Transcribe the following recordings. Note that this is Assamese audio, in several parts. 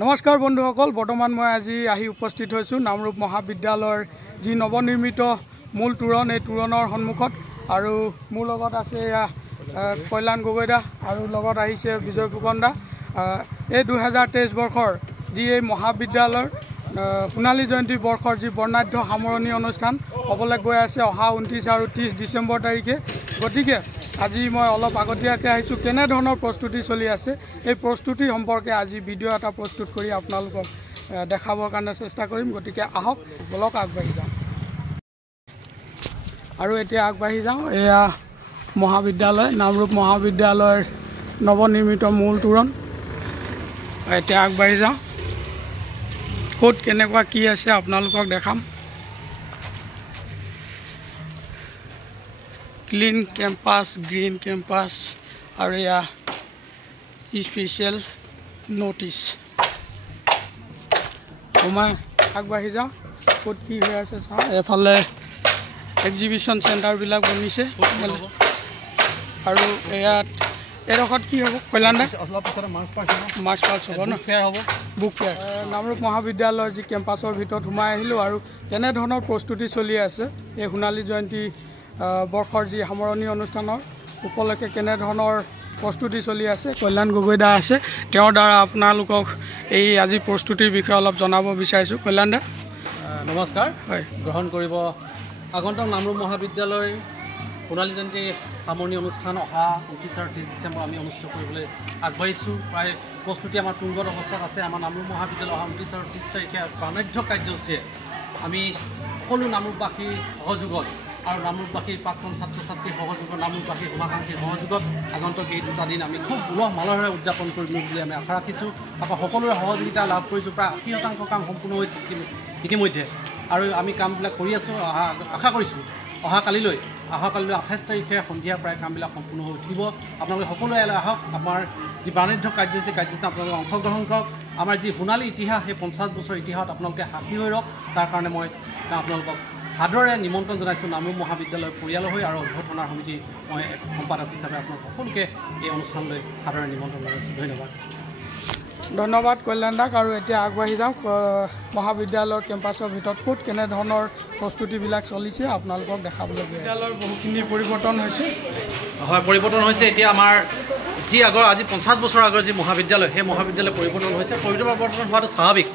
নমস্কাৰ বন্ধুসকল, বৰ্তমান মই আজি আহি উপস্থিত হৈছোঁ নামৰূপ মহাবিদ্যালয়ৰ যি নৱনিৰ্মিত মূল তোৰণ, এই তোৰণৰ সন্মুখত। আৰু মোৰ লগত আছে কল্যাণ গগৈদা আৰু লগত আহিছে বিজয় ফুকন দা। এই 2023 বৰ্ষৰ যি এই মহাবিদ্যালয়ৰ সোণালী জয়ন্তী বৰ্ষৰ যি বৰ্ণাঢ্য সামৰণি অনুষ্ঠান হ'বলৈ গৈ আছে অহা 29 আৰু 30 ডিচেম্বৰ তাৰিখে। গতিকে আজি মই অলপ আগতীয়াকৈ আহিছোঁ, কেনেধৰণৰ প্ৰস্তুতি চলি আছে এই প্ৰস্তুতি সম্পৰ্কে আজি ভিডিঅ' এটা প্ৰস্তুত কৰি আপোনালোকক দেখাবৰ কাৰণে চেষ্টা কৰিম। গতিকে আহক বলক আগবাঢ়ি যাওঁ। আৰু এতিয়া আগবাঢ়ি যাওঁ, এয়া মহাবিদ্যালয়, নামৰূপ মহাবিদ্যালয়ৰ নৱনিৰ্মিত মূল তোৰণ। এতিয়া আগবাঢ়ি যাওঁ, ক'ত কেনেকুৱা কি আছে আপোনালোকক দেখাম। ক্লিন কেম্পাছ, গ্ৰীণ কেম্পাছ আৰু এয়া স্পেচিয়েল ন'টিছ। সোমাই আগবাঢ়ি যাওঁ, ক'ত কি হৈ আছে চাওঁ। এফালে এক্সিবিশ্যন চেণ্টাৰবিলাক বনিছে আৰু ইয়াত এডোখৰত কি হ'ব কল্যাণ দা? মাৰ্চ পাছ হ'ব ন, ফেয়াৰ হ'ব, বুক ফেয়াৰ। নামৰূপ মহাবিদ্যালয়ৰ যি কেম্পাছৰ ভিতৰত সোমাই আহিলোঁ আৰু কেনেধৰণৰ প্ৰস্তুতি চলি আছে এই সোণালী জয়ন্তী বৰ্ষৰ যি সামৰণি অনুষ্ঠানৰ উপলক্ষে কেনেধৰণৰ প্ৰস্তুতি চলি আছে। কল্যাণ গগৈদা আছে, তেওঁৰ দ্বাৰা আপোনালোকক এই আজি প্ৰস্তুতিৰ বিষয়ে অলপ জনাব বিচাৰিছোঁ। কল্যাণ দা নমস্কাৰ। হয়, গ্ৰহণ কৰিব আগন্তুক নামৰূপ মহাবিদ্যালয়ৰ সোণালী জয়ন্তী সামৰণি অনুষ্ঠান অহা 29 আৰু 30 ডিচেম্বৰ আমি অনুষ্ঠিত কৰিবলৈ আগবাঢ়িছোঁ। প্ৰায় প্ৰস্তুতি আমাৰ তুংগত অৱস্থাত আছে। আমাৰ নামৰূপ মহাবিদ্যালয় অহা 29 আৰু 30 তাৰিখে বাণিজ্য কাৰ্যসূচীয়ে আমি সকলো নামৰূপবাসীৰ সহযোগত আৰু নামৰূপবাসীৰ প্ৰাক্তন ছাত্ৰ ছাত্ৰীৰ সহযোগত, নামৰূপবাসীৰ শুভাকাংক্ষীৰ সহযোগত আগন্তুক এই দুটা দিন আমি খুব উলহ মালহেৰে উদযাপন কৰিম বুলি আমি আশা ৰাখিছোঁ। তাৰপৰা সকলোৰে সহযোগিতা লাভ কৰিছোঁ। প্ৰায় 80% কাম সম্পূৰ্ণ হৈছে ইতিমধ্যে আৰু আমি কামবিলাক কৰি আছোঁ। আশা কৰিছোঁ অহাকালিলৈ 28 তাৰিখে সন্ধিয়া প্ৰায় কামবিলাক সম্পূৰ্ণ হৈ উঠিব। আপোনালোকে সকলোৱে আহক, আমাৰ যি বাণিজ্য কাৰ্যসূচী আপোনালোকে অংশগ্ৰহণ কৰক। আমাৰ যি সোণালী ইতিহাস, সেই 50 বছৰ ইতিহাসত আপোনালোকে সাক্ষী হৈ ৰওক। তাৰ কাৰণে মই আপোনালোকক সাদৰে নিমন্ত্ৰণ জনাইছোঁ নামৰূপ মহাবিদ্যালয়ৰ পৰিয়াল হৈ আৰু অভ্যৰ্থনা সমিতি মই সম্পাদক হিচাপে আপোনালোক সকলোকে এই অনুষ্ঠানলৈ সাদৰে নিমন্ত্ৰণ জনাইছোঁ। ধন্যবাদ কল্যাণ দাক। আৰু এতিয়া আগবাঢ়ি যাওক, মহাবিদ্যালয়ৰ কেম্পাছৰ ভিতৰত ক'ত কেনেধৰণৰ প্ৰস্তুতিবিলাক চলিছে আপোনালোকক দেখাবলৈ। বিদ্যালয়ৰ বহুখিনি পৰিৱৰ্তন হৈছে। হয়, পৰিৱৰ্তন হৈছে। এতিয়া আমাৰ যি আগৰ আজি 50 বছৰ আগৰ যি মহাবিদ্যালয়, সেই মহাবিদ্যালয় পৰিৱৰ্তন হৈছে। পৰিৱৰ্তন হোৱাটো স্বাভাৱিক।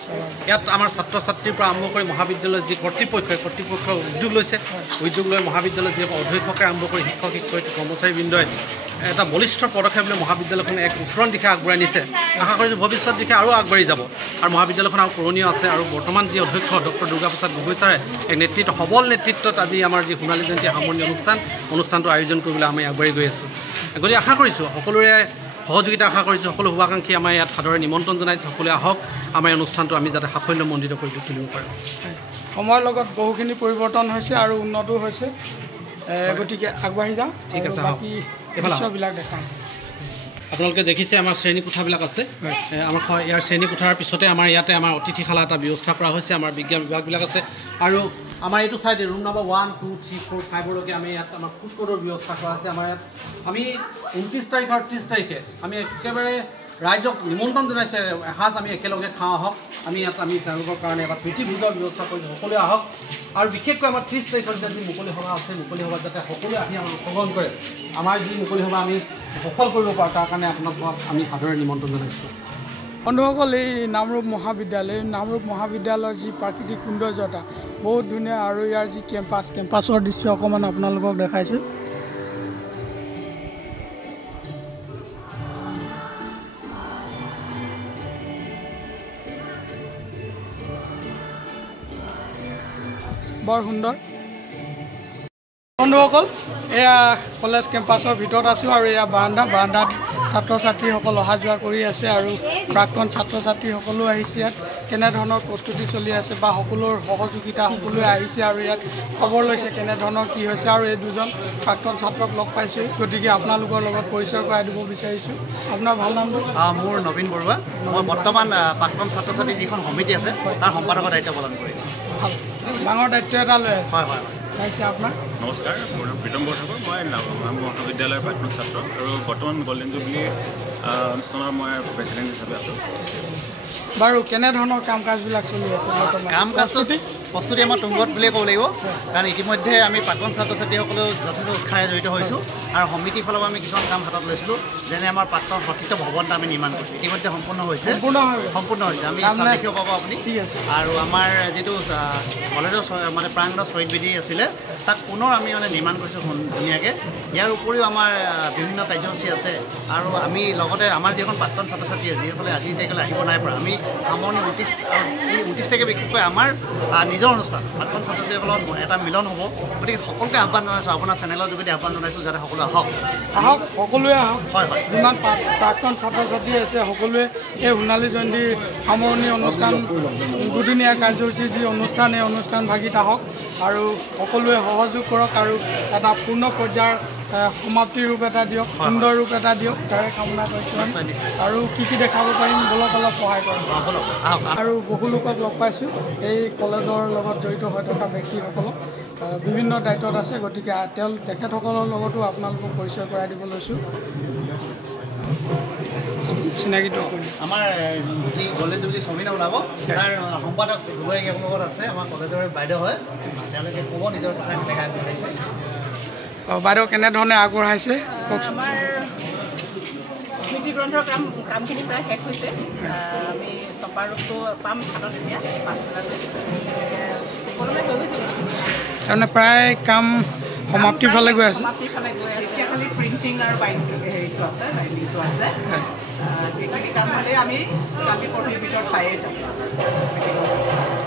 ইয়াত আমাৰ ছাত্ৰ ছাত্ৰীৰ পৰা আৰম্ভ কৰি মহাবিদ্যালয়ৰ যি কৰ্তৃপক্ষই উদ্যোগ লৈছে, উদ্যোগ লৈ মহাবিদ্যালয়ৰ যি অধ্যক্ষকে আৰম্ভ কৰি শিক্ষক শিক্ষয়িত্ৰী কৰ্মচাৰীবৃন্দই এটা বলিষ্ঠ পদক্ষেপ লৈ মহাবিদ্যালয়খনে এক উত্তৰণ দিশে আগবঢ়াই নিছে। আশা কৰিছোঁ ভৱিষ্যত দিশে আৰু আগবাঢ়ি যাব। আৰু মহাবিদ্যালয়খন আৰু পুৰণীও আছে। আৰু বৰ্তমান যি অধ্যক্ষ ডক্টৰ দুৰ্গা প্ৰসাদ গগৈ ছাৰে এক সবল নেতৃত্বত আজি আমাৰ যি সোণালী জয়ন্তী সামৰণি অনুষ্ঠানটো আয়োজন কৰিবলৈ আমি আগবাঢ়ি গৈ আছোঁ। গতিকে আশা কৰিছোঁ সকলোৰে সহযোগিতা আশা কৰিছোঁ। সকলো শুভাকাংক্ষী আমাৰ ইয়াত সাদৰে নিমন্ত্ৰণ জনাইছোঁ। সকলোৱে আহক, আমাৰ এই অনুষ্ঠানটো আমি যাতে সাফল্যমণ্ডিত কৰি তুলিব পাৰোঁ। সময়ৰ লগত বহুখিনি পৰিৱৰ্তন হৈছে আৰু উন্নতো হৈছে। গতিকে আগবাঢ়ি যাওঁ। ঠিক আছে, বাকী দৃশ্যবিলাক দেখাম। আপোনালোকে দেখিছে আমাৰ শ্ৰেণী কোঠাবিলাক আছে। আমাৰ ইয়াৰ শ্ৰেণী কোঠাৰ পিছতে আমাৰ ইয়াতে আমাৰ অতিথিশালা এটা ব্যৱস্থা কৰা হৈছে। আমাৰ বিজ্ঞান বিভাগবিলাক আছে আৰু আমাৰ এইটো চাইডে ৰুম নম্বৰ 1, 2, 3, 4, 5লৈকে আমি ইয়াত আমাৰ ফুড কোৰ্টৰ ব্যৱস্থা কৰা আছে। আমাৰ ইয়াত আমি 29 তাৰিখ আৰু 30 তাৰিখে আমি একেবাৰে ৰাইজক নিমন্ত্ৰণ জনাইছোঁ, এসাঁজ আমি একেলগে খাওঁ আহক। আমি ইয়াত তেওঁলোকৰ কাৰণে এটা প্ৰীতিভোজৰ ব্যৱস্থা কৰিছোঁ। সকলোৱে আহক। আৰু বিশেষকৈ আমাৰ 30 তাৰিখৰ যি মুকলি সভা আছে, মুকলি সভাত যাতে সকলোৱে আহি আমাৰ অংশগ্ৰহণ কৰে, আমাৰ যি মুকলি সভা আমি সফল কৰিব পাৰোঁ, তাৰ কাৰণে আপোনালোকক আমি সাদৰে নিমন্ত্ৰণ জনাইছোঁ। বন্ধুসকল, এই নামৰূপ মহাবিদ্যালয়ৰ যি প্ৰাকৃতিক সৌন্দৰ্যতা বহুত ধুনীয়া। আৰু ইয়াৰ যি কেম্পাছৰ দৃশ্য অকণমান আপোনালোকক দেখাইছোঁ। বৰ সুন্দৰ। বন্ধুসকল, এয়া কলেজ কেম্পাছৰ ভিতৰত আছোঁ আৰু এয়া বাৰান্দাত ছাত্ৰ ছাত্ৰীসকল অহা যোৱা কৰি আছে আৰু প্ৰাক্তন ছাত্ৰ ছাত্ৰীসকলো আহিছে। ইয়াত কেনেধৰণৰ প্ৰস্তুতি চলি আছে বা সকলোৰ সহযোগিতা সকলোৱে আহিছে আৰু ইয়াত খবৰ লৈছে কেনেধৰণৰ কি হৈছে। আৰু এই দুজন প্ৰাক্তন ছাত্ৰক লগ পাইছোঁ। গতিকে আপোনালোকৰ লগত পৰিচয় কৰাই দিব বিচাৰিছোঁ। আপোনাৰ ভাল নামটো? মোৰ নবীন বৰুৱা। মই বৰ্তমান প্ৰাক্তন ছাত্ৰ ছাত্ৰী যিখন সমিতি আছে তাৰ সম্পাদকৰ দায়িত্ব পালন কৰিছোঁ। ভাল, ডাঙৰ দায়িত্ব এটা লৈ আছে। হয় হয় পাইছে আপোনাৰ? নমস্কাৰ, মোৰ নাম প্ৰীতম বৰঠাকুৰ। মই নামৰূপ মহাবিদ্যালয়ৰ প্ৰাক্তন ছাত্ৰ আৰু বৰ্তমান গল্ডেন জুবলি অনুষ্ঠানৰ মই প্ৰেচিডেণ্ট হিচাপে আছোঁ। বাৰু কেনেধৰণৰ কাম কাজবিলাক চলি আছে কাম কাজটো প্ৰস্তুতি আমাৰ তুংগত বুলিয়ে ক'ব লাগিব কাৰণ ইতিমধ্যে আমি প্ৰাক্তন ছাত্ৰ ছাত্ৰীসকলেও যথেষ্ট উৎসাহে জড়িত হৈছোঁ আৰু সমিতিৰ ফালৰ পৰা আমি কিছুমান কাম হাতত লৈছিলোঁ যেনে আমাৰ প্ৰাক্তন সতীৰ্থ ভৱন এটা আমি নিৰ্মাণ কৰিছোঁ ইতিমধ্যে সম্পূৰ্ণ হৈছে আমি দেখিব পাব আপুনি আৰু আমাৰ যিটো কলেজৰ মানে প্ৰাংগণৰ শ্বহীদ বেদী আছিলে তাক পুনৰ আমি মানে নিৰ্মাণ কৰিছোঁ ধুনীয়াকৈ ইয়াৰ উপৰিও আমাৰ বিভিন্ন কাৰ্যসূচী আছে আৰু আমি লগতে আমাৰ যিখন প্ৰাক্তন ছাত্ৰ ছাত্ৰী আছে যিসকলে আজি তাৰিখলৈ আহিব নাই পৰা আমি সামৰণি 29 তাৰিখে বিশেষকৈ আমাৰ নিজৰ অনুষ্ঠান প্ৰাক্তন ছাত্ৰ ছাত্ৰীসকলৰ এটা মিলন হ'ব গতিকে সকলোকে আহ্বান জনাইছোঁ আপোনাৰ চেনেলৰ যোগেদি আহ্বান জনাইছোঁ যাতে সকলোৱে আহক সকলোৱে আহক হয় যিমান প্ৰাক্তন ছাত্ৰ ছাত্ৰী আছে সকলোৱে এই সোণালী জয়ন্তীৰ সামৰণি অনুষ্ঠান দুদিনীয়া কাৰ্যসূচী যি অনুষ্ঠান এই অনুষ্ঠান ভাগিত আহক আৰু সকলোৱে সহযোগ কৰক আৰু এটা পূৰ্ণ পৰ্যায়ৰ সমাপ্তি ৰূপ এটা দিয়ক সুন্দৰ ৰূপ এটা দিয়ক তাৰে কামনা কৰিছোঁ আৰু কি দেখাব পাৰিম বলক অলপ সহায় কৰক আৰু বহু লোকক লগ পাইছোঁ এই কলেজৰ লগত জড়িত হৈ থকা ব্যক্তিসকলক বিভিন্ন দায়িত্বত আছে গতিকে তেখেতসকলৰ লগতো আপোনালোকক পৰিচয় কৰাই দিব লৈছোঁ চিনাকিত আমাৰ যি কলেজ যদি ছবিনা ওলাব তাৰ সম্পাদক দুগৰাকীৰ লগত আছে আমাৰ কলেজৰ বাইদেউ হয় তেওঁলোকে ক'ব নিজৰ কথা কেনেকৈ আগবঢ়াইছে বাইদেউ কেনেধৰণে আগবঢ়াইছে আমাৰ স্মৃতি গ্ৰন্থৰ কামখিনি প্ৰায় শেষ হৈছে আমি চপা ৰূপটো পাম হাতত এতিয়া পাছবেলালৈ সকলোৱে হৈ গৈছে তাৰমানে প্ৰায় কাম সমাপ্তিৰ ফালে গৈ আছে খালি প্ৰিণ্টিং আৰু হেৰিটো আছে বাইণ্ডিংটো আছে সেইখিনি কাম হ'লে আমি কালি পৰহিৰ ভিতৰত পায়ে যাম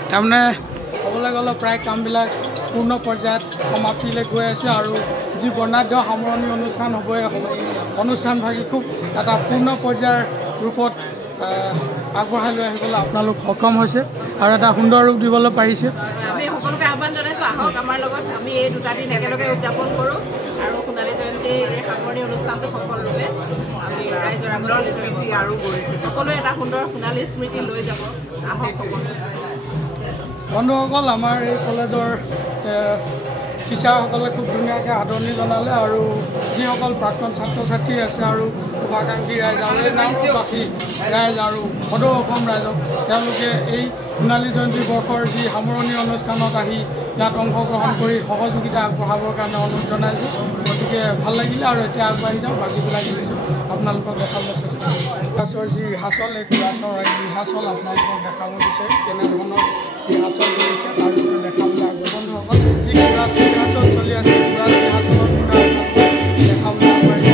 তাৰমানে ক'বলৈ গ'লে প্ৰায় কামবিলাক পূৰ্ণ পৰ্যায়ত সমাপ্তিলৈ গৈ আছে আৰু যি বৰ্ণাঢ্য সামৰণি অনুষ্ঠান হ'বই অনুষ্ঠানভাগি খুব এটা পূৰ্ণ পৰ্যায়ৰ ৰূপত আগবঢ়াই লৈ আহিবলৈ আপোনালোক সক্ষম হৈছে আৰু এটা সুন্দৰ ৰূপ দিবলৈ পাৰিছে আমি সকলোকে আহ্বান জনাইছোঁ আহক আমাৰ লগত আমি এই দুটা দিন একেলগে উদযাপন কৰোঁ আৰু সোণালী জয়ন্তীৰ এই সামৰণি অনুষ্ঠানটো সকলোৱে আমি ৰাইজৰ সুন্দৰ স্মৃতি আৰু সকলোৱে এটা সুন্দৰ সোণালী স্মৃতি লৈ যাব আহক সকলোৱে বন্ধুসকল আমাৰ এই কলেজৰ টিচাৰসকলে খুব ধুনীয়াকৈ আদৰণি জনালে আৰু যিসকল প্ৰাক্তন ছাত্ৰ ছাত্ৰী আছে আৰু শুভাকাংক্ষী ৰাইজ আৰু এই নামবাসী ৰাইজ আৰু সদৌ অসম ৰাইজক তেওঁলোকে এই সোণালী জয়ন্তী বৰ্ষৰ যি সামৰণি অনুষ্ঠানত আহি ইয়াত অংশগ্ৰহণ কৰি সহযোগিতা আগবঢ়াবৰ কাৰণে অনুৰোধ জনাইছোঁ গতিকে ভাল লাগিলে আৰু এতিয়া আগবাঢ়ি যাওঁ বাকীবিলাক দিছোঁ আপোনালোকক দেখাবলৈ চেষ্টা কৰিম ক্লাছৰ যি ৰিহাৰ্চল এই ক্লাছৰ ৰিহাৰ্চল আপোনালোকক দেখাব বিচাৰিম কেনেধৰণৰ ৰিহাৰ্চল কৰিছে তাৰ বিষয়ে দেখাবলৈ আগবাঢ়ি বন্ধুসকল যি ক্লাছ ৰিহাৰ্চল চলি আছে ক্লাছ ৰিহাৰ্চলৰ কথা দেখাবলৈ আগবাঢ়িছে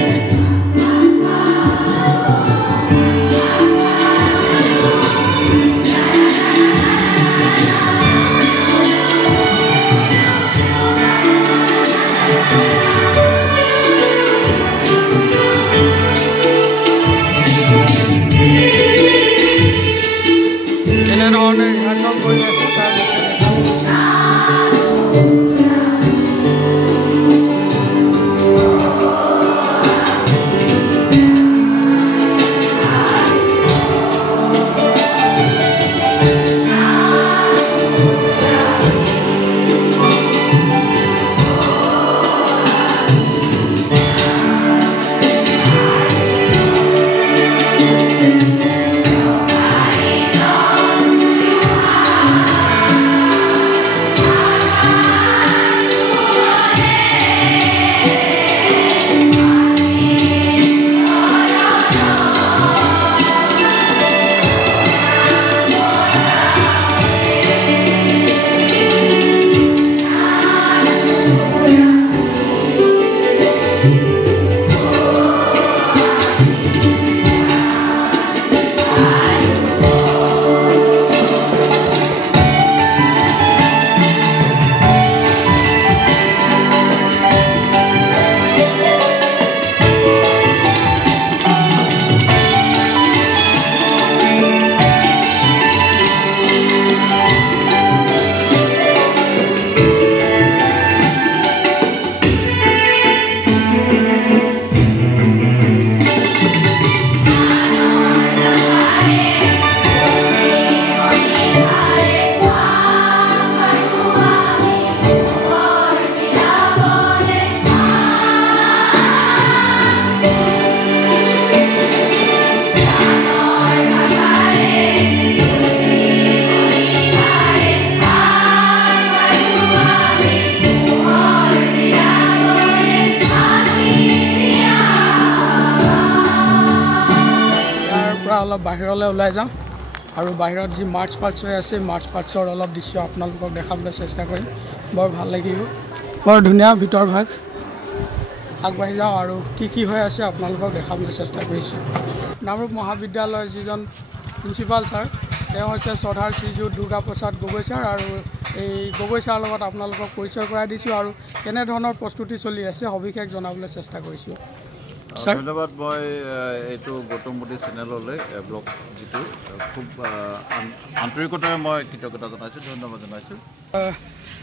কেনেধৰণে ৰিহাৰ্চল কৰি আছে তাৰ বিষয়ে অলপ বাহিৰলৈ ওলাই যাওঁ আৰু বাহিৰত যি মাৰ্চ পাষ্ট হৈ আছে মাৰ্চ পাষ্টৰ অলপ দৃশ্য আপোনালোকক দেখাবলৈ চেষ্টা কৰিম বৰ ভাল লাগিব বৰ ধুনীয়া ভিতৰ ভাগ আগবাঢ়ি যাওঁ আৰু কি হৈ আছে আপোনালোকক দেখাবলৈ চেষ্টা কৰিছোঁ নামৰূপ মহাবিদ্যালয়ৰ যিজন প্ৰিন্সিপাল ছাৰ তেওঁ হৈছে শ্ৰদ্ধাৰ শ্ৰীযুত দুৰ্গা প্ৰসাদ গগৈ ছাৰ আৰু এই গগৈ ছাৰৰ লগত আপোনালোকক পৰিচয় কৰাই দিছোঁ আৰু কেনেধৰণৰ প্ৰস্তুতি চলি আছে সবিশেষ জনাবলৈ চেষ্টা কৰিছোঁ ধন্যবাদ মই এইটো গৌতম মোদী চেনেললৈ ব্লগ যিটো খুব আন্তৰিকতাৰে মই কৃতজ্ঞতা জনাইছোঁ ধন্যবাদ জনাইছোঁ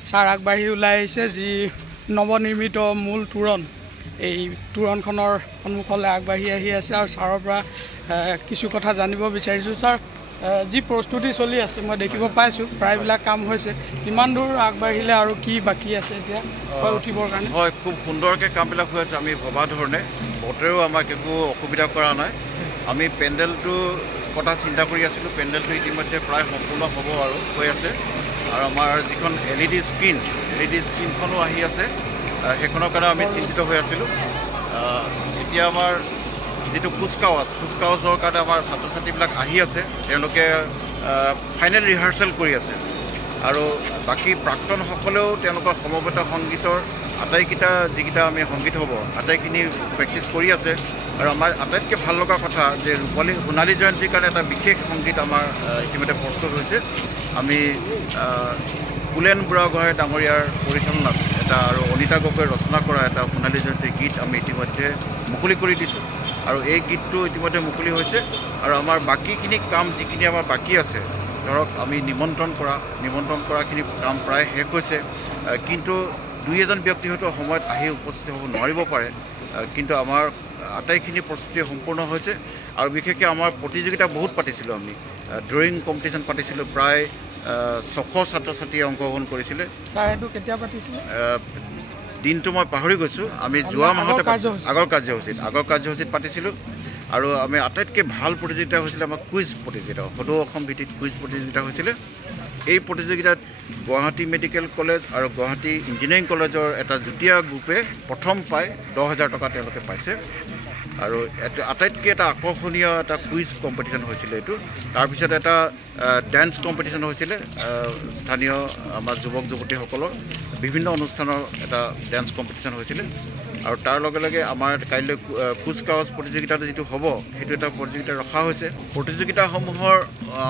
ছাৰ আগবাঢ়ি ওলাই আহিছে যি নৱনিৰ্মিত মূল তোৰণ এই তোৰণখনৰ সন্মুখলৈ আগবাঢ়ি আহি আছে আৰু ছাৰৰ পৰা কিছু কথা জানিব বিচাৰিছোঁ ছাৰ যি প্ৰস্তুতি চলি আছে মই দেখিব পাইছোঁ প্ৰায়বিলাক কাম হৈছে কিমান দূৰ আগবাঢ়িলে আৰু কি বাকী আছে এতিয়া উঠিবৰ কাৰণে হয় খুব সুন্দৰকৈ কামবিলাক হৈ আছে আমি ভবা ধৰণে বতৰেও আমাক একো অসুবিধা কৰা নাই আমি পেণ্ডেলটো কথা চিন্তা কৰি আছিলোঁ পেণ্ডেলটো ইতিমধ্যে প্ৰায় সম্পূৰ্ণ হ'ব আৰু হৈ আছে আৰু আমাৰ যিখন LED স্ক্ৰীণখনো আহি আছে সেইখনৰ কাৰণে আমি চিন্তিত হৈ আছিলোঁ এতিয়া আমাৰ যিটো কুচকাৱাজৰ কাৰণে আমাৰ ছাত্ৰ ছাত্ৰীবিলাক আহি আছে তেওঁলোকে ফাইনেল ৰিহাৰ্চেল কৰি আছে আৰু বাকী প্ৰাক্তনসকলেও তেওঁলোকৰ সমবেত সংগীতৰ আটাইকেইটা যিকেইটা আমি সংগীত হ'ব আটাইখিনি প্ৰেক্টিছ কৰি আছে আৰু আমাৰ আটাইতকৈ ভাল লগা কথা যে সোণালী জয়ন্তীৰ কাৰণে এটা বিশেষ সংগীত আমাৰ ইতিমধ্যে প্ৰস্তুত হৈছে আমি কুলেন বুঢ়াগোহাঁই ডাঙৰীয়াৰ পৰিচালনাত এটা আৰু অনিতা গগৈ ৰচনা কৰা এটা সোণালী জয়ন্তীৰ গীত আমি ইতিমধ্যে মুকলি কৰি দিছোঁ আৰু এই গীতটো ইতিমধ্যে মুকলি হৈছে আৰু আমাৰ বাকীখিনি কাম যিখিনি আমাৰ বাকী আছে ধৰক আমি নিমন্ত্ৰণ কৰাখিনি কাম প্ৰায় শেষ হৈছে কিন্তু দুই এজন ব্যক্তি হয়তো সময়ত আহি উপস্থিত হ'ব নোৱাৰিব পাৰে কিন্তু আমাৰ আটাইখিনি প্ৰস্তুতি সম্পূৰ্ণ হৈছে আৰু বিশেষকৈ আমাৰ প্ৰতিযোগিতা বহুত পাতিছিলোঁ আমি ড্ৰয়িং কম্পিটিশ্যন পাতিছিলোঁ প্ৰায় 600 ছাত্ৰ ছাত্ৰীয়ে অংশগ্ৰহণ কৰিছিলে ছাৰ এইটো কেতিয়া পাতিছিলে দিনটো মই পাহৰি গৈছোঁ আমি যোৱা মাহতে আগৰ কাৰ্যসূচীত পাতিছিলোঁ আৰু আমি আটাইতকৈ ভাল প্ৰতিযোগিতা হৈছিলে আমাৰ কুইজ প্ৰতিযোগিতা সদৌ অসম ভিত্তিত কুইজ প্ৰতিযোগিতা হৈছিলে এই প্ৰতিযোগিতাত গুৱাহাটী মেডিকেল কলেজ আৰু গুৱাহাটী ইঞ্জিনিয়াৰিং কলেজৰ এটা যুটীয়া গ্ৰুপে প্ৰথম পায় 10,000 টকা তেওঁলোকে পাইছে আৰু আটাইতকৈ এটা আকৰ্ষণীয় এটা কুইজ কম্পিটিশ্যন হৈছিলে এইটো তাৰপিছত এটা ডেন্স কম্পিটিশ্যন হৈছিলে স্থানীয় আমাৰ যুৱক যুৱতীসকলৰ বিভিন্ন অনুষ্ঠানৰ এটা ডেন্স কম্পিটিশ্যন হৈছিলে আৰু তাৰ লগে লগে আমাৰ কাইলৈ কুচকাৱাজ প্ৰতিযোগিতাটো যিটো হ'ব সেইটো এটা প্ৰতিযোগিতা ৰখা হৈছে প্ৰতিযোগিতাসমূহৰ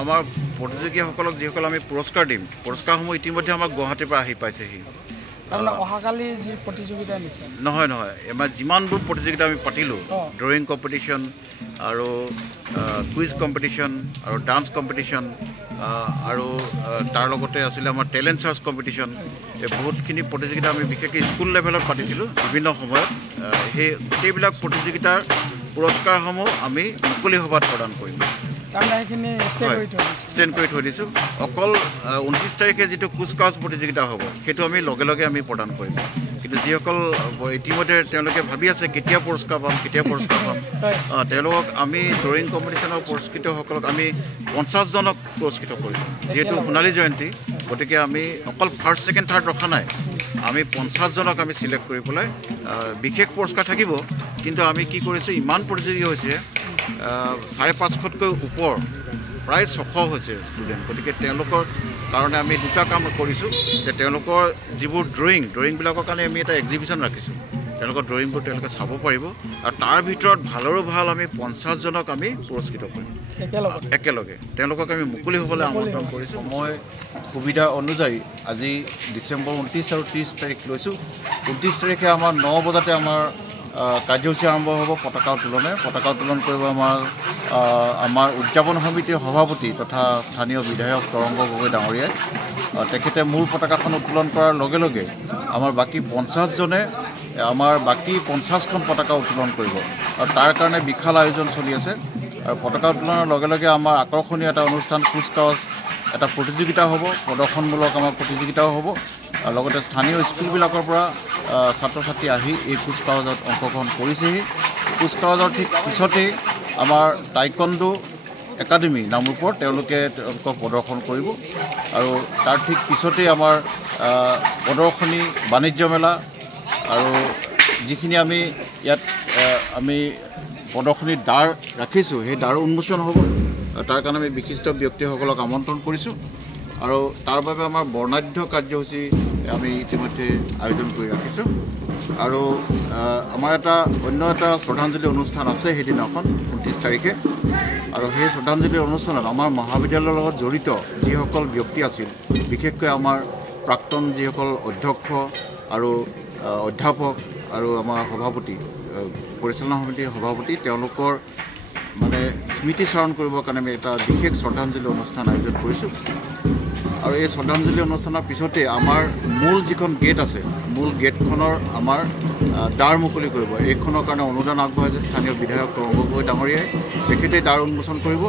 আমাৰ প্ৰতিযোগীসকলক যিসকল আমি পুৰস্কাৰ দিম পুৰস্কাৰসমূহ ইতিমধ্যে আমাৰ গুৱাহাটীৰ পৰা আহি পাইছেহি অহাকালি যি প্ৰতিযোগিতা নিছে নহয় আমাৰ যিমানবোৰ প্ৰতিযোগিতা আমি পাতিলোঁ ড্ৰয়িং কম্পিটিশ্যন আৰু কুইজ কম্পিটিশ্যন আৰু ডান্স কম্পিটিশ্যন আৰু তাৰ লগতে আছিলে আমাৰ টেলেণ্ট চাৰ্চ কম্পিটিশ্যন এই বহুতখিনি প্ৰতিযোগিতা আমি বিশেষকৈ স্কুল লেভেলত পাতিছিলোঁ বিভিন্ন সময়ত সেই গোটেইবিলাক প্ৰতিযোগিতাৰ পুৰস্কাৰসমূহ আমি মুকলি সভাত প্ৰদান কৰিম ষ্টেণ্ড কৰি থৈ দিছোঁ অকল 29 তাৰিখে যিটো কুচকাৱাজ প্ৰতিযোগিতা হ'ব সেইটো আমি লগে লগে আমি প্ৰদান কৰিম কিন্তু যিসকল ইতিমধ্যে তেওঁলোকে ভাবি আছে কেতিয়া পুৰস্কাৰ পাম তেওঁলোকক আমি ড্ৰয়িং কম্পিটিশ্যনৰ পুৰস্কৃতসকলক আমি 50 জনক পুৰস্কৃত কৰিছোঁ যিহেতু সোণালী জয়ন্তী গতিকে আমি অকল ফাৰ্ষ্ট ছেকেণ্ড থাৰ্ড ৰখা নাই আমি 50 জনক আমি চিলেক্ট কৰি পেলাই বিশেষ পুৰস্কাৰ থাকিব কিন্তু আমি কি কৰিছোঁ ইমান প্ৰতিযোগী হৈছে 550তকৈ ওপৰ প্ৰায় 600 হৈছে ষ্টুডেণ্ট গতিকে তেওঁলোকৰ কাৰণে আমি দুটা কাম কৰিছোঁ যে তেওঁলোকৰ যিবোৰ ড্ৰয়িংবিলাকৰ কাৰণে আমি এটা এক্সিবিশ্যন ৰাখিছোঁ তেওঁলোকৰ ড্ৰয়িংবোৰ তেওঁলোকে চাব পাৰিব আৰু তাৰ ভিতৰত ভালৰো ভাল আমি 50 জনক আমি পুৰস্কৃত কৰিম একেলগে তেওঁলোকক আমি মুকলি হ'বলৈ আমন্ত্ৰণ কৰিছোঁ মই সুবিধা অনুযায়ী আজি ডিচেম্বৰ 29 আৰু 30 তাৰিখ লৈছোঁ 29 তাৰিখে আমাৰ 9 বজাতে আমাৰ কাৰ্যসূচী আৰম্ভ হ'ব পতাকা উত্তোলন কৰিব আমাৰ উদযাপন সমিতিৰ সভাপতি তথা স্থানীয় বিধায়ক তৰংগ গগৈ ডাঙৰীয়াই তেখেতে মূল পতাকাখন উত্তোলন কৰাৰ লগে লগে আমাৰ বাকী 50 জনে আমাৰ বাকী 50খন পতাকা উত্তোলন কৰিব আৰু তাৰ কাৰণে বিশাল আয়োজন চলি আছে আৰু পতাকা উত্তোলনৰ লগে লগে আমাৰ আকৰ্ষণীয় এটা অনুষ্ঠান কুচকাৱাজ এটা প্ৰতিযোগিতা হ'ব প্ৰদৰ্শনমূলক আমাৰ প্ৰতিযোগিতাও হ'ব আৰু লগতে স্থানীয় স্কুলবিলাকৰ পৰা ছাত্ৰ ছাত্ৰী আহি এই কুচকাৱাজত অংশগ্ৰহণ কৰিছেহি কুচকাৱাজৰ ঠিক পিছতেই আমাৰ টাইকণ্ডো একাডেমি নামৰূপৰ তেওঁলোকক প্ৰদৰ্শন কৰিব আৰু তাৰ ঠিক পিছতেই আমাৰ প্ৰদৰ্শনী বাণিজ্য মেলা আৰু যিখিনি আমি ইয়াত আমি প্ৰদৰ্শনীৰ দ্বাৰ ৰাখিছোঁ সেই দ্বাৰ উন্মোচন হ'ব তাৰ কাৰণে আমি বিশিষ্ট ব্যক্তিসকলক আমন্ত্ৰণ কৰিছোঁ আৰু তাৰ বাবে আমাৰ বৰ্ণাঢ্য কাৰ্যসূচী আমি ইতিমধ্যে আয়োজন কৰি ৰাখিছোঁ আৰু আমাৰ অন্য এটা শ্ৰদ্ধাঞ্জলি অনুষ্ঠান আছে সেইদিনাখন 29 তাৰিখে আৰু সেই শ্ৰদ্ধাঞ্জলি অনুষ্ঠানত আমাৰ মহাবিদ্যালয়ৰ লগত জড়িত যিসকল ব্যক্তি আছিল বিশেষকৈ আমাৰ প্ৰাক্তন যিসকল অধ্যক্ষ আৰু অধ্যাপক আৰু আমাৰ সভাপতি পৰিচালনা সমিতিৰ সভাপতি তেওঁলোকৰ মানে স্মৃতিচাৰণ কৰিবৰ কাৰণে আমি এটা বিশেষ শ্ৰদ্ধাঞ্জলি অনুষ্ঠান আয়োজন কৰিছোঁ আৰু এই শ্ৰদ্ধাঞ্জলি অনুষ্ঠানৰ পিছতে আমাৰ মূল যিখন গেট আছে মূল গেটখনৰ আমাৰ দ্বাৰ মুকলি কৰিব এইখনৰ কাৰণে অনুদান আগবঢ়াইছে স্থানীয় বিধায়ক তৰংগ গগৈ ডাঙৰীয়াই তেখেতে দ্বাৰ উন্মোচন কৰিব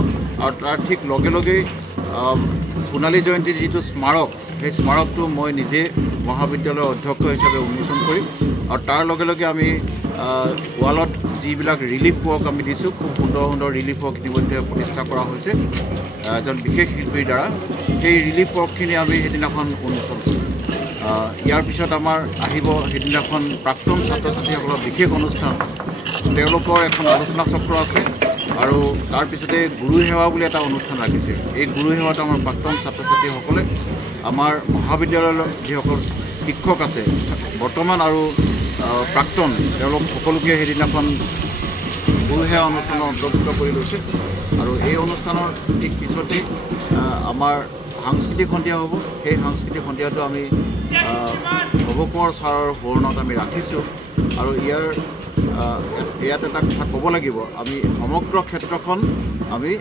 আৰু তাৰ ঠিক লগে লগেই সোণালী জয়ন্তীৰ যিটো স্মাৰক সেই স্মাৰকটো মই নিজে মহাবিদ্যালয়ৰ অধ্যক্ষ হিচাপে উন্মোচন কৰিম আৰু তাৰ লগে লগে আমি ৱালত যিবিলাক ৰিলিফ ৱৰ্ক আমি দিছোঁ খুব সুন্দৰ সুন্দৰ ৰিলিফ ৱৰ্ক ইতিমধ্যে প্ৰতিষ্ঠা কৰা হৈছে এজন বিশেষ শিল্পীৰ দ্বাৰা সেই ৰিলিফ ৱৰ্কখিনি আমি সেইদিনাখন উন্মোচন কৰিম ইয়াৰ পিছত আমাৰ আহিব সেইদিনাখন প্ৰাক্তন ছাত্ৰ ছাত্ৰীসকলৰ বিশেষ অনুষ্ঠান তেওঁলোকৰ এখন আলোচনা চক্ৰ আছে আৰু তাৰপিছতে গুৰু সেৱা বুলি এটা অনুষ্ঠান ৰাখিছে এই গুৰু সেৱাত আমাৰ প্ৰাক্তন ছাত্ৰ ছাত্ৰীসকলে আমাৰ মহাবিদ্যালয়ৰ যিসকল শিক্ষক আছে বৰ্তমান আৰু প্ৰাক্তন তেওঁলোক সকলোকে সেইদিনাখন গুৰু সেৱা অনুষ্ঠানৰ অন্তৰ্ভুক্ত কৰি লৈছে আৰু এই অনুষ্ঠানৰ ঠিক পিছতেই আমাৰ সাংস্কৃতিক সন্ধিয়া হ'ব সেই সাংস্কৃতিক সন্ধিয়াটো আমি ভৱ কোঁৱৰ ছাৰৰ সোঁৱৰণত আমি ৰাখিছোঁ আৰু ইয়াত এটা কথা ক'ব লাগিব আমি সমগ্ৰ ক্ষেত্ৰখন আমি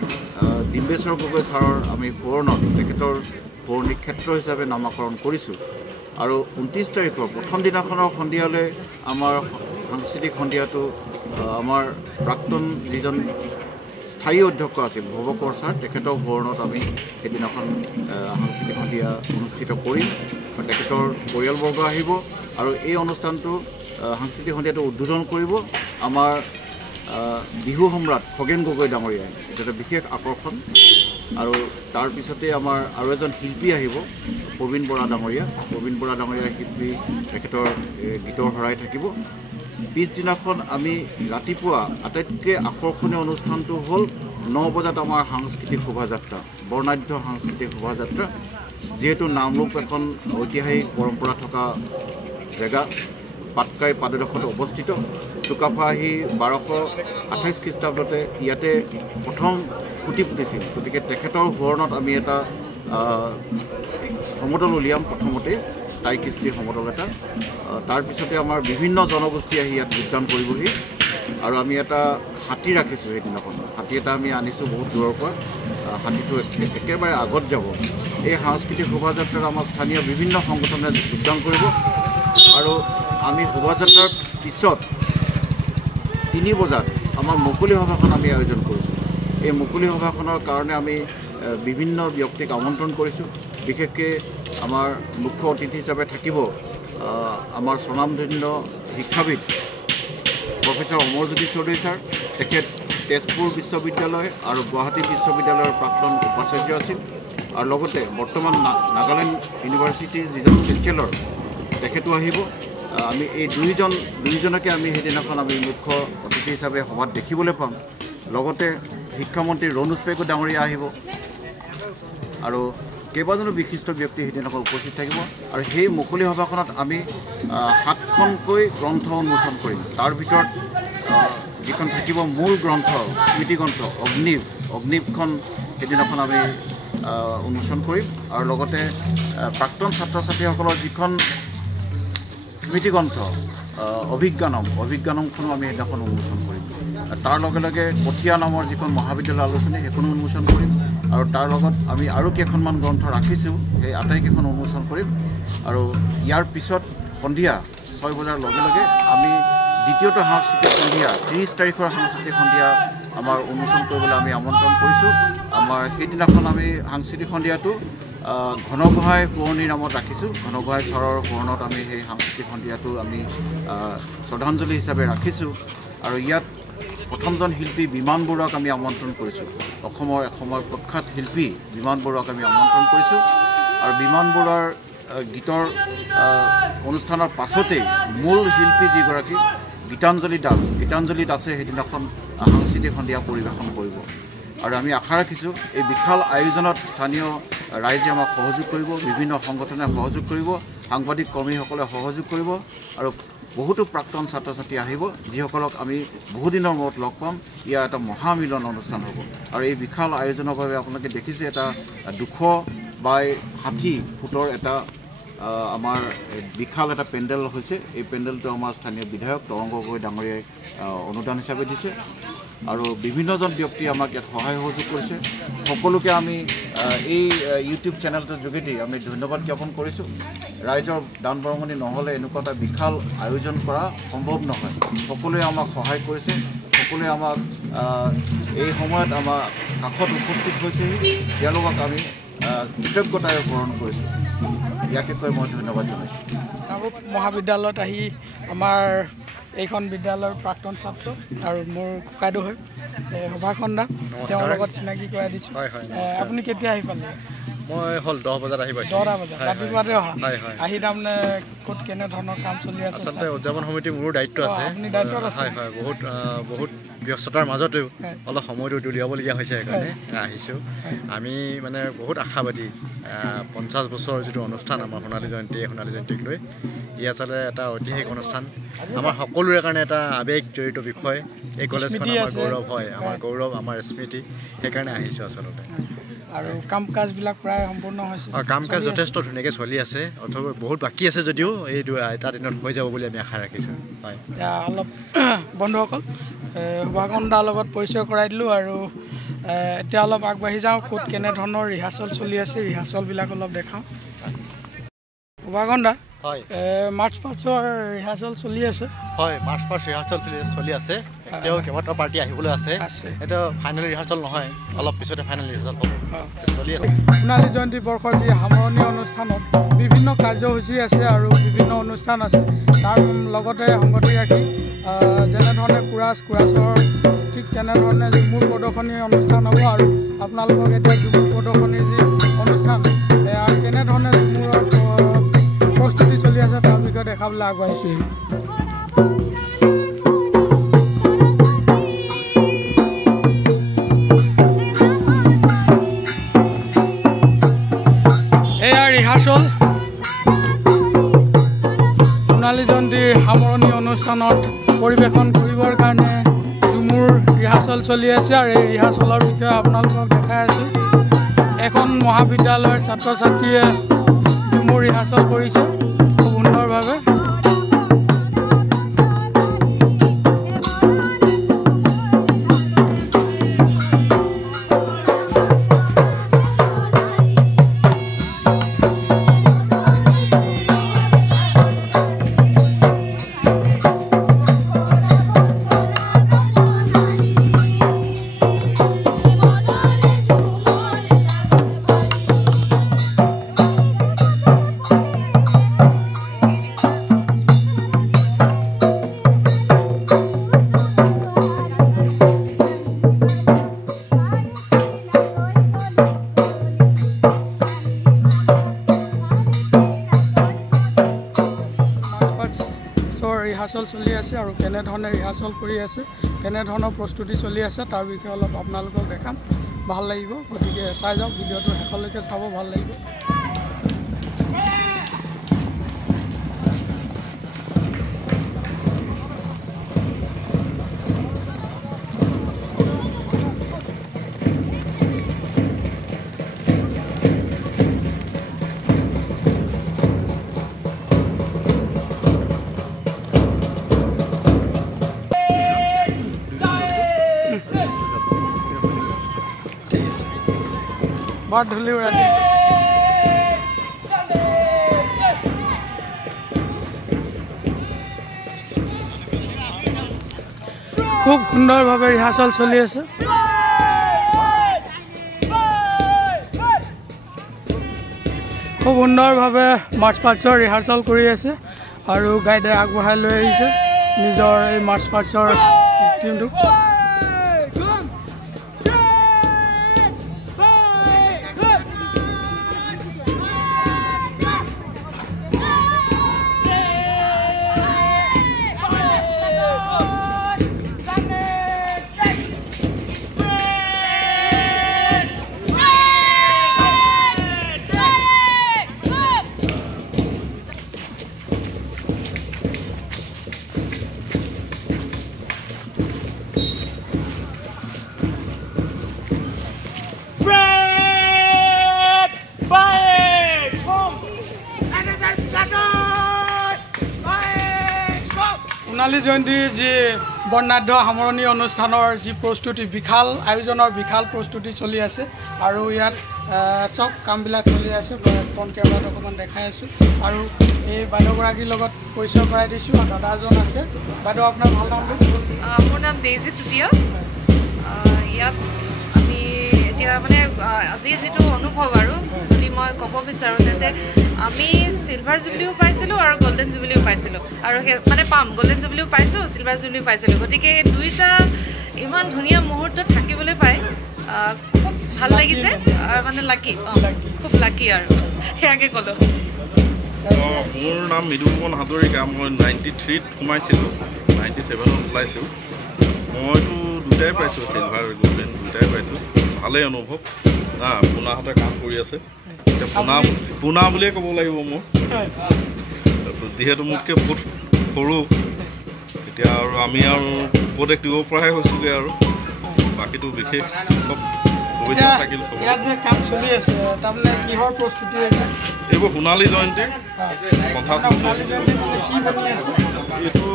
ডিম্বেশ্বৰ গগৈ ছাৰৰ আমি সোঁৱৰণত তেখেতৰ সোঁৱৰণী ক্ষেত্ৰ হিচাপে নামাকৰণ কৰিছোঁ আৰু 29 তাৰিখৰ প্ৰথম দিনাখনৰ সন্ধিয়ালৈ আমাৰ সাংস্কৃতিক সন্ধিয়াটো আমাৰ প্ৰাক্তন যিজন স্থায়ী অধ্যক্ষ আছিল ভৱ কোঁৱৰ ছাৰ তেখেতৰ সোঁৱৰণত আমি সেইদিনাখন সাংস্কৃতিক সন্ধিয়া অনুষ্ঠিত কৰিম আৰু তেখেতৰ পৰিয়ালবৰ্গ আহিব আৰু এই অনুষ্ঠানটো সাংস্কৃতিক সন্ধিয়াটো উদ্বোধন কৰিব আমাৰ বিহু সম্ৰাট খগেন গগৈ ডাঙৰীয়াই এইটো এটা বিশেষ আকৰ্ষণ আৰু তাৰপিছতে আমাৰ আৰু এজন শিল্পী আহিব প্ৰবীণ বৰা ডাঙৰীয়া শিল্পী তেখেতৰ গীতৰ শৰাই থাকিব পিছদিনাখন আমি ৰাতিপুৱা আটাইতকৈ আকৰ্ষণীয় অনুষ্ঠানটো হ'ল 9 বজাত আমাৰ সাংস্কৃতিক শোভাযাত্ৰা বৰ্ণাঢ্য সাংস্কৃতিক শোভাযাত্ৰা যিহেতু নামৰূপ এখন ঐতিহাসিক পৰম্পৰা থকা জেগা পাটকাই পাদদেশত অৱস্থিত চুকাফা আহি 1228 খ্ৰীষ্টাব্দতে ইয়াতে প্ৰথম খুঁটি পুতিছিল গতিকে তেখেতৰ সোঁৱৰণত আমি এটা সমতল উলিয়াম প্ৰথমতে টাই কৃষ্টি সমতল এটা তাৰপিছতে আমাৰ বিভিন্ন জনগোষ্ঠী আহি ইয়াত যোগদান কৰিবহি আৰু আমি এটা হাতী ৰাখিছোঁ সেইদিনাখন হাতী এটা আমি আনিছোঁ বহুত দূৰৰ পৰা হাতীটো একেবাৰে আগত যাব এই সাংস্কৃতিক শোভাযাত্ৰাত আমাৰ স্থানীয় বিভিন্ন সংগঠনে যোগদান কৰিব আৰু আমি শোভাযাত্ৰাৰ পিছত 3 বজাত আমাৰ মুকলি সভাখন আমি আয়োজন কৰিছোঁ এই মুকলি সভাখনৰ কাৰণে আমি বিভিন্ন ব্যক্তিক আমন্ত্ৰণ কৰিছোঁ বিশেষকৈ আমাৰ মুখ্য অতিথি হিচাপে থাকিব আমাৰ স্বনামধন্য শিক্ষাবিদ প্ৰফেচৰ অমৰজ্যোতি চৌধুৰী ছাৰ তেখেত তেজপুৰ বিশ্ববিদ্যালয় আৰু গুৱাহাটী বিশ্ববিদ্যালয়ৰ প্ৰাক্তন উপাচাৰ্য আছিল আৰু লগতে বৰ্তমান নাগালেণ্ড ইউনিভাৰ্চিটিৰ যিজন চেঞ্চেলৰ তেখেতো আহিব আমি এই দুইজনকে আমি সেইদিনাখন আমি মুখ্য অতিথি হিচাপে সভাত দেখিবলৈ পাম লগতে শিক্ষামন্ত্ৰী ৰণোজ পেগু ডাঙৰীয়া আহিব আৰু কেইবাজনো বিশিষ্ট ব্যক্তি সেইদিনাখন উপস্থিত থাকিব আৰু সেই মুকলি সভাখনত আমি 7খনকৈ গ্ৰন্থ উন্মোচন কৰিম তাৰ ভিতৰত যিখন থাকিব মূল গ্ৰন্থ স্মৃতিগ্ৰন্থ অগ্নিৱখন সেইদিনাখন আমি উন্মোচন কৰিম আৰু লগতে প্ৰাক্তন ছাত্ৰ ছাত্ৰীসকলৰ যিখন স্মৃতিগ্ৰন্থ অভিজ্ঞানমখনো আমি সেইদিনাখন উন্মোচন কৰিম তাৰ লগে লগে কঠীয়া নামৰ যিখন মহাবিদ্যালয় আলোচনী সেইখনো উন্মোচন কৰিম আৰু তাৰ লগত আমি আৰু কেইখনমান গ্ৰন্থ ৰাখিছোঁ সেই আটাইকেইখন উন্মোচন কৰিম আৰু ইয়াৰ পিছত সন্ধিয়া 6 বজাৰ লগে লগে আমি দ্বিতীয়টো সাংস্কৃতিক সন্ধিয়া 30 তাৰিখৰ সাংস্কৃতিক সন্ধিয়া আমাৰ উন্মোচন কৰিবলৈ আমি আমন্ত্ৰণ কৰিছোঁ আমাৰ সেইদিনাখন আমি সাংস্কৃতিক সন্ধিয়াটো ঘন গোহাঁই সোঁৱৰণিৰ নামত ৰাখিছোঁ ঘন গোহাঁই ছাৰৰ সোঁৱৰণত আমি সেই সাংস্কৃতিক সন্ধিয়াটো আমি শ্ৰদ্ধাঞ্জলি হিচাপে ৰাখিছোঁ আৰু ইয়াত প্ৰথমজন শিল্পী বিমান বৰুৱাক আমি আমন্ত্ৰণ কৰিছোঁ অসমৰ এসময়ৰ প্ৰখ্যাত শিল্পী বিমান বৰুৱাক আমি আমন্ত্ৰণ কৰিছোঁ আৰু বিমান বৰুৱাৰ গীতৰ অনুষ্ঠানৰ পাছতেই মূল শিল্পী যিগৰাকী গীতাঞ্জলি দাসে সেইদিনাখন সাংস্কৃতিক সন্ধিয়া পৰিৱেশন কৰিব আৰু আমি আশা ৰাখিছোঁ এই বিশাল আয়োজনত স্থানীয় ৰাইজে আমাক সহযোগ কৰিব, বিভিন্ন সংগঠনে সহযোগ কৰিব, সাংবাদিক কৰ্মীসকলে সহযোগ কৰিব আৰু বহুতো প্ৰাক্তন ছাত্ৰ ছাত্ৰী আহিব, যিসকলক আমি বহুদিনৰ মূৰত লগ পাম। ইয়াৰ এটা মহামিলন অনুষ্ঠান হ'ব আৰু এই বিশাল আয়োজনৰ বাবে আপোনালোকে দেখিছে এটা 200x60 ফুটৰ এটা আমাৰ বিশাল এটা পেণ্ডেল হৈছে। এই পেণ্ডেলটো আমাৰ স্থানীয় বিধায়ক তৰংগ গগৈ ডাঙৰীয়াই অনুদান হিচাপে দিছে আৰু বিভিন্নজন ব্যক্তি আমাক ইয়াত সহায় সহযোগ কৰিছে। সকলোকে আমি এই ইউটিউব চেনেলটোৰ যোগেদি আমি ধন্যবাদ জ্ঞাপন কৰিছোঁ। ৰাইজৰ দান বৰঙণি নহ'লে এনেকুৱা এটা বিশাল আয়োজন কৰা সম্ভৱ নহয়। সকলোৱে আমাক সহায় কৰিছে, সকলোৱে আমাক এই সময়ত আমাৰ কাষত উপস্থিত হৈছেহি, তেওঁলোকক আমি কৃতজ্ঞতাৰে বৰণ কৰিছোঁ। ইয়াকে কৈ মই ধন্যবাদ জনাইছোঁ। নামৰূপ মহাবিদ্যালয়ত আহি আমাৰ এইখন বিদ্যালয়ৰ প্ৰাক্তন ছাত্ৰ আৰু মোৰ ককাইদেউ হয় সুভাষণ দা, তেওঁৰ লগত চিনাকি কৰাই দিছোঁ। আপুনি কেতিয়া আহি পালে? মই হ'ল 10 বজাত আহি পাইছোঁ। 10টা বজাত ৰাতিপুৱাতে অহা? আহি তাৰমানে ক'ত কেনেধৰণৰ কাম চলি আছে? আচলতে উদযাপন সমিতিৰ মোৰো দায়িত্ব আছে। আপুনি দায়িত্বত আছে? হয়, বহুত ব্যস্ততাৰ মাজতেও অলপ সময়টো উলিয়াবলগীয়া হৈছে, সেইকাৰণে আহিছোঁ। আমি মানে বহুত আশাবাদী। 50 বছৰ যিটো অনুষ্ঠান আমাৰ সোণালী জয়ন্তীক লৈ, ই আচলতে এটা ঐতিহাসিক অনুষ্ঠান, আমাৰ সকলোৰে কাৰণে এটা আৱেগ জড়িত বিষয়। এই কলেজখন আমাৰ গৌৰৱ হয়, আমাৰ গৌৰৱ, আমাৰ স্মৃতি, সেইকাৰণে আহিছোঁ আচলতে। আৰু কাম কাজবিলাক প্ৰায় সম্পূৰ্ণ হৈছে? কাম কাজ যথেষ্ট ধুনীয়াকৈ চলি আছে, অথবা বহুত বাকী আছে যদিও এই এটা দিনত হৈ যাব বুলি আমি আশা ৰাখিছোঁ। হয়, এতিয়া অলপ বন্ধুসকল সুভাষণ দাৰ লগত পৰিচয় কৰাই দিলোঁ আৰু এতিয়া অলপ আগবাঢ়ি যাওঁ, ক'ত কেনেধৰণৰ ৰিহাৰ্চল চলি আছে, ৰিহাৰ্চলবিলাক অলপ দেখাওঁ। সুভাষণ দা, হয়, মাৰ্চ পাষ্টৰ ৰিহাৰ্চল চলি আছে? হয়, মাৰ্চ পাষ্ট ৰিহাৰ্চল চলি আছে। এতিয়াও কেইবাটাও পাৰ্টি আহিবলৈ আছে। এইটো ফাইনেল ৰিহাৰ্চল নহয়, অলপ পিছতে ফাইনেল ৰিহাৰ্চল হ'ব, চলি আছে। সোণালী জয়ন্তী বৰ্ষৰ যি সামৰণি অনুষ্ঠানত বিভিন্ন কাৰ্যসূচী আছে আৰু বিভিন্ন অনুষ্ঠান আছে, তাৰ লগতে সংগতি ৰাখি যেনেধৰণে কোৰাছৰ ঠিক তেনেধৰণে ঝুমুৰ প্ৰদৰ্শনী অনুষ্ঠান হ'ব আৰু আপোনালোকক এতিয়া ঝুমুৰ প্ৰদৰ্শনীৰ যি অনুষ্ঠান সেয়া কেনেধৰণে ঝুমুৰৰ প্ৰস্তুতি চলি আছে তাৰ বিষয়ে দেখাবলৈ আগবাঢ়িছোঁ। এয়া ৰিহাৰ্চল সোণালী জয়ন্তীৰ সামৰণি অনুষ্ঠানত পৰিৱেশন কৰিবৰ কাৰণে ঝুমুৰ ৰিহাৰ্চল চলি আছে আৰু এই ৰিহাৰ্চলৰ বিষয়ে আপোনালোকক দেখাই আছোঁ। এখন মহাবিদ্যালয়ৰ ছাত্ৰ ছাত্ৰীয়ে ঝুমুৰ ৰিহাৰ্চল কৰিছে খুব সুন্দৰভাৱে। ৰিহাৰ্চল চলি আছে আৰু কেনেধৰণে ৰিহাৰ্চল কৰি আছে, কেনেধৰণৰ প্ৰস্তুতি চলি আছে তাৰ বিষয়ে অলপ আপোনালোকক দেখাম, ভাল লাগিব। গতিকে চাই যাওক, ভিডিঅ'টো শেষলৈকে চাব, ভাল লাগিব। বৰ ধূলি উৰাইছে। খুব সুন্দৰভাৱে ৰিহাৰ্চল চলি আছে। খুব সুন্দৰভাৱে মাৰ্চ পাষ্টৰ ৰিহাৰ্চল কৰি আছে আৰু গাইডে আগবঢ়াই লৈ আহিছে নিজৰ এই মাৰ্চ পাষ্টৰ টিমটোক। সোণালী জয়ন্তীৰ যি বৰ্ণাঢ্য সামৰণি অনুষ্ঠানৰ যি প্ৰস্তুতি বিশাল আয়োজনৰ বিশাল প্ৰস্তুতি চলি আছে আৰু ইয়াত চব কামবিলাক চলি আছে ফ্ৰণ্ট কেমেৰাত অকণমান দেখাই আছোঁ আৰু এই বাইদেউগৰাকীৰ লগত পৰিচয় কৰাই দিছোঁ আৰু দাদা এজন আছে বাইদেউ আপোনাৰ ভাল নামটো মোৰ নাম ডেইজি চুতীয়া ইয়াত আমি এতিয়া মানে আজিৰ যিটো অনুভৱ আৰু যদি মই ক'ব বিচাৰোঁ তেন্তে আমি চিলভাৰ জুবলিও পাইছিলোঁ আৰু গল্ডেন জুবলিও পাইছিলোঁ আৰু মানে পাম গল্ডেন জুবলিও পাইছোঁ চিলভাৰ জুবলিও পাইছিলোঁ গতিকে দুইটা ইমান ধুনীয়া মুহূৰ্ত থাকিবলৈ পাই খুব ভাল লাগিছে মানে লাকি খুব লাকি আৰু সেয়াকে ক'লোঁ মোৰ নাম মৃদুপৱন হাজৰিকা মই 93ত সোমাইছিলোঁ 97ত ওলাইছোঁ মইতো দুটাই পাইছোঁ চিলভাৰ গল্ডেন দুটাই পাইছোঁ ভালেই অনুভৱ পোনাহঁতে কাম কৰি আছে এতিয়া পোনা বুলিয়ে ক'ব লাগিব মোৰ যিহেতু মোতকৈ বহুত সৰু এতিয়া আৰু আমি আৰু উপদেশ দিব পৰাই হৈছোঁগৈ আৰু বাকীটো বিশেষ চব শুভেচ্ছা থাকিল এইবোৰ সোণালী জয়ন্তী 50 বছৰ এইটো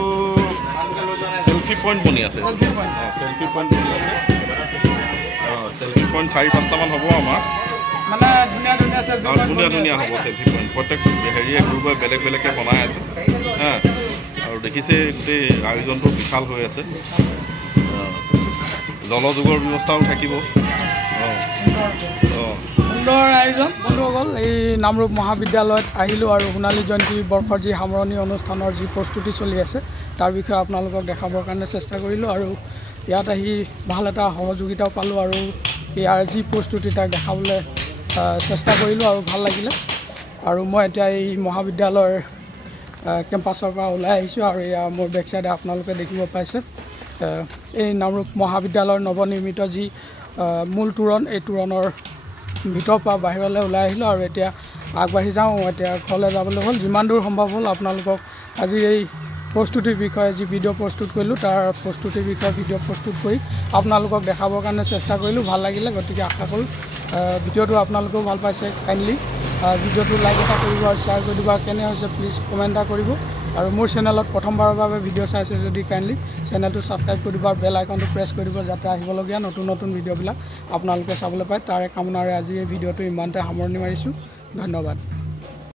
চেল্ফি পইণ্ট বনি আছে চেল্ফি পইণ্ট বনি আছে চেল্ফি পইণ্ট 4-5টামান হ'ব আমাৰ মানে ধুনীয়া হ'ব চেল্ফি পইণ্ট প্ৰত্যেক হেৰিয়ে গ্ৰুপে বেলেগ বেলেগকৈ বনাই আছে আৰু দেখিছে গোটেই আয়োজনটো বিশাল হৈ আছে জলযোগৰ ব্যৱস্থাও থাকিব সুন্দৰ আয়োজন বন্ধুসকল এই নামৰূপ মহাবিদ্যালয়ত আহিলোঁ আৰু সোণালী জয়ন্তী বৰ্ষৰ যি সামৰণি অনুষ্ঠানৰ যি প্ৰস্তুতি চলি আছে তাৰ বিষয়ে আপোনালোকক দেখাবৰ কাৰণে চেষ্টা কৰিলোঁ আৰু ইয়াত আহি ভাল এটা সহযোগিতাও পালোঁ আৰু ইয়াৰ যি প্ৰস্তুতি তাক দেখাবলৈ চেষ্টা কৰিলোঁ আৰু ভাল লাগিলে আৰু মই এতিয়া এই মহাবিদ্যালয়ৰ কেম্পাছৰ পৰা ওলাই আহিছোঁ আৰু এয়া মোৰ বেক চাইডে আপোনালোকে দেখিব পাইছে এই নামৰূপ মহাবিদ্যালয়ৰ নৱনিৰ্মিত যি মূল তোৰণ এই তোৰণৰ ভিতৰৰ পৰা বাহিৰলৈ ওলাই আহিলোঁ আৰু এতিয়া আগবাঢ়ি যাওঁ এতিয়া ঘৰলৈ যাবলৈ হ'ল যিমান দূৰ সম্ভৱ হ'ল আপোনালোকক আজি এই প্ৰস্তুতিৰ বিষয়ে যি ভিডিঅ' প্ৰস্তুত কৰিলোঁ তাৰ প্ৰস্তুতিৰ বিষয়ে ভিডিঅ' প্ৰস্তুত কৰি আপোনালোকক দেখাবৰ কাৰণে চেষ্টা কৰিলোঁ ভাল লাগিলে গতিকে আশা কৰোঁ ভিডিঅ'টো আপোনালোকেও ভাল পাইছে কাইণ্ডলি ভিডিঅ'টো লাইক এটা কৰিব আৰু শ্বেয়াৰ কৰি দিব কেনে হৈছে প্লিজ কমেণ্ট এটা কৰিব আৰু মোৰ চেনেলত প্ৰথমবাৰৰ বাবে ভিডিঅ' চাইছে যদি কাইণ্ডলি চেনেলটো ছাবস্ক্ৰাইব কৰি দিব আৰু বেল আইকনটো প্ৰেছ কৰি দিব যাতে আহিবলগীয়া নতুন ভিডিঅ'বিলাক আপোনালোকে চাবলৈ পায় তাৰে কামনাৰে আজি এই ভিডিঅ'টো ইমানতে সামৰণি মাৰিছোঁ ধন্যবাদ